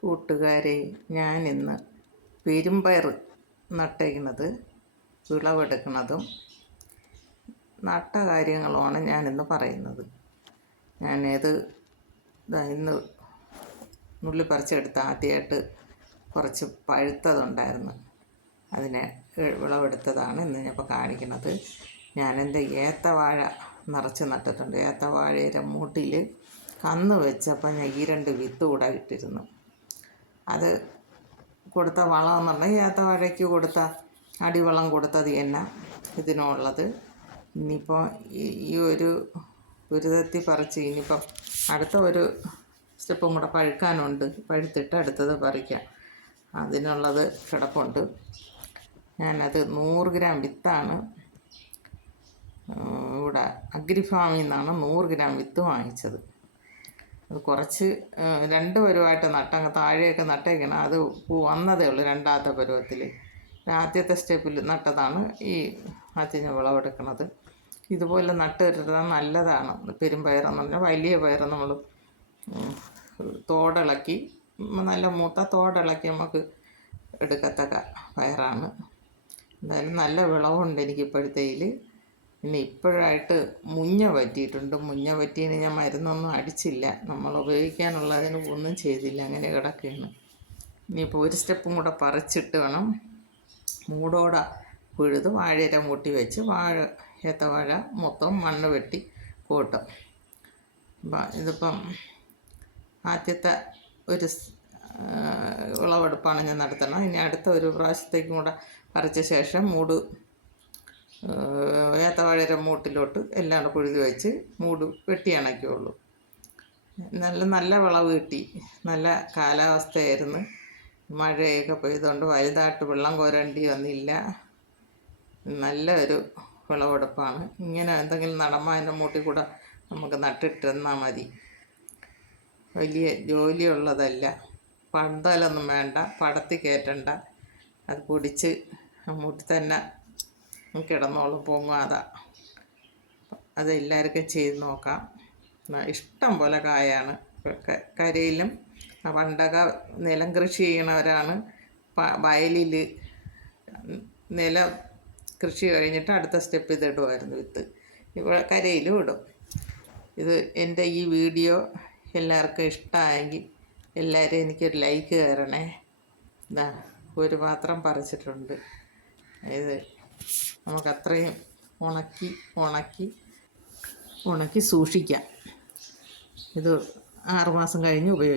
കൂട്ടുകാരെ ഞാൻ ഇന്ന് പെരുമ്പയർ നട്ടയ്ക്കുന്നത് വിളവെടുക്കുന്നതും നട്ട കാര്യങ്ങളുമാണ് ഞാനിന്ന് പറയുന്നത്. ഞാനേത് ഇന്ന് നുള്ളി പറിച്ചെടുത്ത് ആദ്യമായിട്ട് കുറച്ച് പഴുത്തതുണ്ടായിരുന്നു. അതിനെ വിളവെടുത്തതാണ് ഇന്ന് ഞാൻ ഇപ്പോൾ കാണിക്കുന്നത് ഞാൻ എന്റെ ഏത്തവാഴ നിറച്ച് നട്ടിട്ടുണ്ട്. ഏത്തവാഴയുടെ മൂട്ടിൽ കന്ന് വെച്ചപ്പോൾ ഞാൻ ഈ രണ്ട് വിത്ത് കൂടെ ഇട്ടിരുന്നു. അത് കൊടുത്ത വളം എന്ന് പറഞ്ഞാൽ ഏത്തവാഴയ്ക്ക് കൊടുത്ത അടിവളം കൊടുത്തത് തന്നെ ഇതിനുള്ളത്. ഇനിയിപ്പോൾ ഈ- ഒരു ദുരിതത്തിൽ പറിച്ച് ഇനിയിപ്പം അടുത്ത ഒരു സ്റ്റെപ്പും കൂടെ പഴുക്കാനുണ്ട്. പഴുത്തിട്ട് അടുത്തത് പറിക്കാം. അതിനുള്ളത് കിടപ്പുണ്ട്. ഞാനത് നൂറ് ഗ്രാം വിത്താണ്. ഇവിടെ അഗ്രിഫാമിൽ നിന്നാണ് നൂറ് ഗ്രാം വിത്ത് വാങ്ങിച്ചത്. അത് കുറച്ച് രണ്ട് പരുവായിട്ട് നട്ടങ്ങ് താഴെയൊക്കെ നട്ടേക്കണം. അത് പൂ വന്നതേ ഉള്ളൂ രണ്ടാമത്തെ പരുവത്തിൽ ആദ്യത്തെ സ്റ്റെപ്പിൽ നട്ടതാണ് ഈ ഞാൻ വിളവെടുക്കുന്നത് ഇതുപോലെ നട്ട് വരുന്നത് നല്ലതാണ്. പെരുമ്പയറെന്ന് പറഞ്ഞാൽ വലിയ പയർ നമ്മൾ തോടിളക്കി നല്ല മൂത്ത തോടിളക്കി നമുക്ക് എടുക്കത്തക്ക പയറാണ്. എന്തായാലും നല്ല വിളവുണ്ട് എനിക്ക് ഇപ്പോഴത്തേൽ പിന്നെ ഇപ്പോഴായിട്ട് മുഞ്ഞ പറ്റിയിട്ടുണ്ട് മുഞ്ഞ പറ്റിയതിന് ഞാൻ മരുന്നൊന്നും അടിച്ചില്ല. നമ്മൾ ഉപയോഗിക്കാനുള്ളതിന് ഒന്നും ചെയ്തില്ല. അങ്ങനെ കിടക്കുകയാണ്. ഇനിയിപ്പോൾ ഒരു സ്റ്റെപ്പും കൂടെ പറിച്ചിട്ട് വേണം. മൂടോടെ പുഴുത് വാഴയില മൂട്ടി വെച്ച് വാഴ ഏത്തവാഴ മൊത്തം മണ്ണ് വെട്ടി കൂട്ടും. അപ്പം ഇതിപ്പം ആദ്യത്തെ ഒരു വിളവെടുപ്പാണ് ഞാൻ നടത്തണം ഇനി അടുത്ത ഒരു പ്രാവശ്യത്തേക്കും കൂടെ പറിച്ച ശേഷം മൂട് ഏത്തവാഴയുടെ മൂട്ടിലോട്ട് എല്ലാം കൂടെ പുഴുതി വെച്ച് മൂട് വെട്ടി അണയ്ക്കുള്ളൂ നല്ല നല്ല വിളവ് കിട്ടി. നല്ല കാലാവസ്ഥയായിരുന്നു. മഴയൊക്കെ പെയ്തുകൊണ്ട് വലുതായിട്ട് വെള്ളം കോരേണ്ടി വന്നില്ല. നല്ല ഒരു വിളവെടുപ്പാണ്. ഇങ്ങനെ എന്തെങ്കിലും നടന്നാൽ അതിന്റെ മൂട്ടിൽ കൂടെ നമുക്ക് നട്ടിട്ടിരുന്നാൽ മതി. വലിയ ജോലിയുള്ളതല്ല. പന്തലൊന്നും വേണ്ട. പടത്തി കയറ്റണ്ട. അത് പൊടിച്ച് മുട്ടി തന്നെ കിടന്നോളും പൊങ്ങാത അത്. എല്ലാവർക്കും ചെയ്ത് നോക്കാം. ഇഷ്ടം പോലെ കായാണ്. കരയിലും പണ്ടക നിലം കൃഷി ചെയ്യണവരാണ്. വയലിൽ നില കൃഷി കഴിഞ്ഞിട്ട് അടുത്ത സ്റ്റെപ്പ് ഇത് ഇടുമായിരുന്നു വിത്ത്. ഇപ്പോൾ കരയിലും ഇടും. ഇത് എന്റെ ഈ വീഡിയോ എല്ലാവർക്കും ഇഷ്ടമായെങ്കിൽ എല്ലാവരും എനിക്കൊരു ലൈക്ക് തരണേ. ഇതാ ഒരു പാത്രം പറിച്ചിട്ടുണ്ട്. ഇത് നമുക്ക് അത്രയും ഉണക്കി ഉണക്കി ഉണക്കി സൂക്ഷിക്കാം. ഇത് ആറുമാസം കഴിഞ്ഞ് ഉപയോഗിക്കാം.